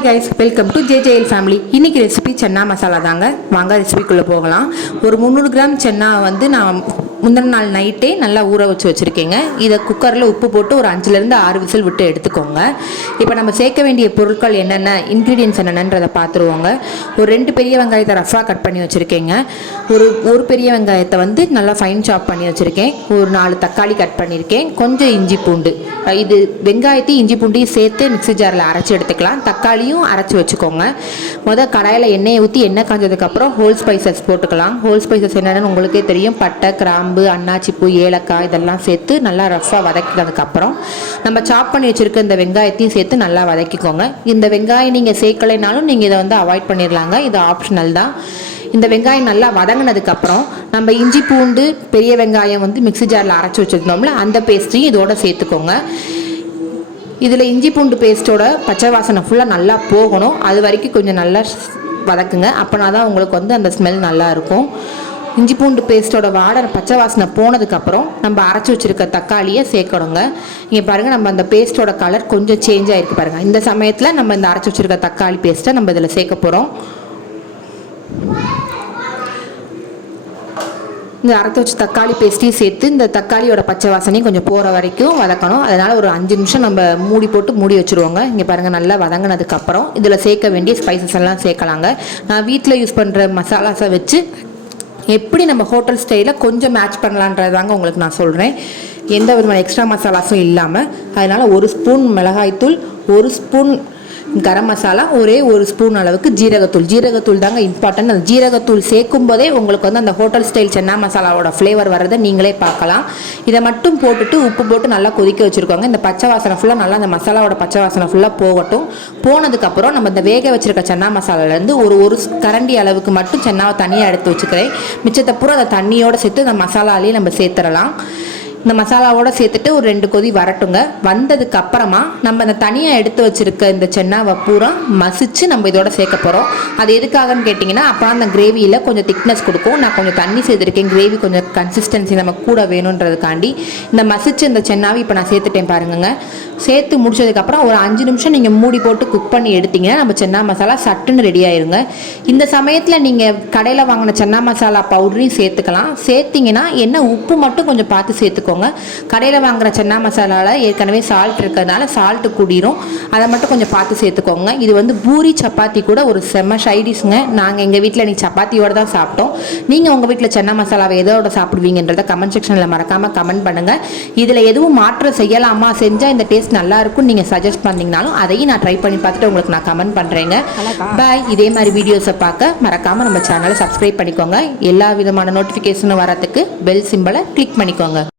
Hi guys, welcome to JJL family. இன்றைக்கி recipe சென்னா மசாலா தாங்க. வாங்க ரெசிபிக்குள்ளே போகலாம். ஒரு 300 கிராம் சென்னா வந்து நான் முந்தின நாள் நைட்டே நல்லா ஊற வச்சு வச்சுருக்கேங்க. இதை குக்கரில் உப்பு போட்டு ஒரு 5லேருந்து 6 விசில் விட்டு எடுத்துக்கோங்க. இப்போ நம்ம சேர்க்க வேண்டிய பொருட்கள் என்னென்ன, இன்க்ரீடியன்ஸ் என்னென்னன்றதை பார்த்துருவோங்க. ஒரு 2 பெரிய வெங்காயத்தை ரஃபாக கட் பண்ணி வச்சுருக்கேங்க. ஒரு பெரிய வெங்காயத்தை வந்து நல்லா ஃபைன் சாப் பண்ணி வச்சுருக்கேன். ஒரு 4 தக்காளி கட் பண்ணியிருக்கேன். கொஞ்சம் இஞ்சி பூண்டு. இது வெங்காயத்தையும் இஞ்சி பூண்டையும் சேர்த்து மிக்ஸி ஜாரில் அரைச்சி எடுத்துக்கலாம். தக்காளியும் அரைச்சி வச்சுக்கோங்க. கடாயில் எண்ணெயை ஊற்றி எண்ணெய் காஞ்சதுக்கப்புறம் ஹோல் ஸ்பைசஸ் போட்டுக்கலாம். ஹோல் ஸ்பைசஸ் என்னென்னு உங்களுக்கே தெரியும். பட்டை, கிராம்பு, அன்னாச்சிப்பூ, ஏலக்காய் இதெல்லாம் சேர்த்து நல்லா ரஃபாக வதக்கினதுக்கப்புறம் நம்ம சாப் பண்ணி வச்சுருக்க இந்த வெங்காயத்தையும் சேர்த்து நல்லா வதக்கிக்கோங்க. இந்த வெங்காயம் நீங்கள் சேர்க்கலைனாலும் நீங்கள் இதை வந்து அவாய்ட் பண்ணிடலாங்க. இது ஆப்ஷனல் தான். இந்த வெங்காயம் நல்லா வதங்கினதுக்கப்புறம் நம்ம இஞ்சி பூண்டு பெரிய வெங்காயம் வந்து மிக்ஸி ஜாரில் அரைச்சி வச்சுருந்தோம்ல, அந்த பேஸ்ட்டையும் இதோட சேர்த்துக்கோங்க. இதில் இஞ்சி பூண்டு பேஸ்ட்டோட பச்சை வாசனை ஃபுல்லாக நல்லா போகணும். அது வரைக்கும் கொஞ்சம் நல்லா வதக்குங்க. அப்போனா தான் உங்களுக்கு வந்து அந்த ஸ்மெல் நல்லா இருக்கும். இஞ்சி பூண்டு பேஸ்ட்டோட பச்சை வாசனை போனதுக்கப்புறம் நம்ம அரைச்சி வச்சுருக்க தக்காளியை சேர்க்கணுங்க. இங்கே பாருங்கள், நம்ம அந்த பேஸ்ட்டோட கலர் கொஞ்சம் சேஞ்ச் ஆகிருக்கு பாருங்கள். இந்த சமயத்தில் நம்ம இந்த அரைச்சி வச்சுருக்க தக்காளி பேஸ்ட்டை நம்ம இதில் சேர்க்க போகிறோம். இந்த அரைச்சி வச்சு தக்காளி பேஸ்ட்டையும் சேர்த்து இந்த தக்காளியோட பச்சை வாசனையும் கொஞ்சம் போகிற வரைக்கும் வதக்கணும். அதனால் ஒரு 5 நிமிஷம் நம்ம மூடி வச்சுருவோங்க. இங்கே பாருங்கள், நல்லா வதங்கினதுக்கப்புறம் இதில் சேர்க்க வேண்டிய ஸ்பைசஸ் எல்லாம் சேர்க்கலாங்க. நான் வீட்டில் யூஸ் பண்ணுற மசாலாஸை வச்சு எப்படி நம்ம ஹோட்டல் ஸ்டைலில் கொஞ்சம் மேட்ச் பண்ணலான்றதாங்க உங்களுக்கு நான் சொல்கிறேன். எந்த விதமான எக்ஸ்ட்ரா மசாலாஸும் இல்லாமல். அதனால் 1 ஸ்பூன் மிளகாய்த்தூள், 1 ஸ்பூன் கரம் மசாலா, ஒரே 1 ஸ்பூன் அளவுக்கு ஜீரகத்தூள் தாங்க இம்பார்ட்டன்ட். அந்த ஜீரகத்தூள் சேர்க்கும் போதே உங்களுக்கு வந்து அந்த ஹோட்டல் ஸ்டைல் சென்னா மசாலாவோட ஃப்ளேவர் வரதை நீங்களே பார்க்கலாம். இதை மட்டும் போட்டுட்டு உப்பு போட்டு நல்லா கொதிக்க வச்சுருக்கோங்க. இந்த பச்சை வாசனை ஃபுல்லாக நல்லா அந்த மசாலாவோட பச்சை வாசனை ஃபுல்லாக போகட்டும். போனதுக்கப்புறம் நம்ம இந்த வேக வச்சுருக்க சென்னா மசாலாலேருந்து ஒரு கரண்டி அளவுக்கு மட்டும் சென்னாவை தனியாக எடுத்து வச்சுக்கிறேன். மிச்சத்தை பூரா அந்த தண்ணியோடு சேர்த்து அந்த மசாலாலேயே நம்ம சேர்த்துடலாம். இந்த மசாலாவோடு சேர்த்துட்டு ஒரு 2 கொதி வரட்டுங்க. வந்ததுக்கு அப்புறமா நம்ம இந்த தனியாக எடுத்து வச்சுருக்க இந்த சென்னாவை பூரா மசிச்சு நம்ம இதோட சேர்க்க போகிறோம். அது எதுக்காகன்னு கேட்டிங்கன்னா, அப்போ அந்த கிரேவியில் கொஞ்சம் திக்னஸ் கொடுக்கும். நான் கொஞ்சம் தண்ணி சேர்த்துருக்கேன். கிரேவி கொஞ்சம் கன்சிஸ்டன்சி நம்ம கூட வேணுன்றதுக்காண்டி இந்த மசிச்சு இந்த சென்னாவை இப்போ நான் சேர்த்துட்டேன் பாருங்க. சேர்த்து முடிச்சதுக்கப்புறம் ஒரு 5 நிமிஷம் நீங்கள் மூடி போட்டு குக் பண்ணி எடுத்திங்கன்னா நம்ம சென்னா மசாலா சட்டுன்னு ரெடி ஆயிருங்க. இந்த சமயத்தில் நீங்கள் கடையில் வாங்கின சென்னா மசாலா பவுடரையும் சேர்த்துக்கலாம். சேர்த்திங்கன்னா என்ன, உப்பு மட்டும் கொஞ்சம் பார்த்து சேர்த்துக்கோங்க. கடையில் வாங்குற சென்னா மசாலாவில் ஏற்கனவே சால்ட் இருக்கிறதுனால சால்ட்டு கூடிரும். அதை மட்டும் கொஞ்சம் பார்த்து சேர்த்துக்கோங்க. இது வந்து பூரி சப்பாத்தி கூட ஒரு செம்ம சைடிஷ்ங்க. நாங்கள் எங்கள் வீட்டில் இன்னைக்கு சப்பாத்தியோடு தான் சாப்பிட்டோம். நீங்கள் உங்கள் வீட்டில் சென்னா மசாலாவை எதோட சாப்பிடுவீங்கன்றதை கமெண்ட் செக்ஷனில் மறக்காமல் கமெண்ட் பண்ணுங்கள். இதில் எதுவும் மாற்றம் செய்யலாமா, செஞ்சால் இந்த டேஸ்ட் நல்லா இருக்கும் நீங்கள் சஜஸ்ட் பண்ணிங்கனாலும் அதையும் நான் ட்ரை பண்ணி பார்த்துட்டு உங்களுக்கு நான் கமெண்ட் பண்ணுறேங்க. பாய். இதே மாதிரி வீடியோஸை பார்க்க மறக்காமல் நம்ம சேனலை சப்ஸ்கிரைப் பண்ணிக்கோங்க. எல்லா விதமான நோட்டிஃபிகேஷனும் வரத்துக்கு பெல் சிம்பலை கிளிக் பண்ணிக்கோங்க.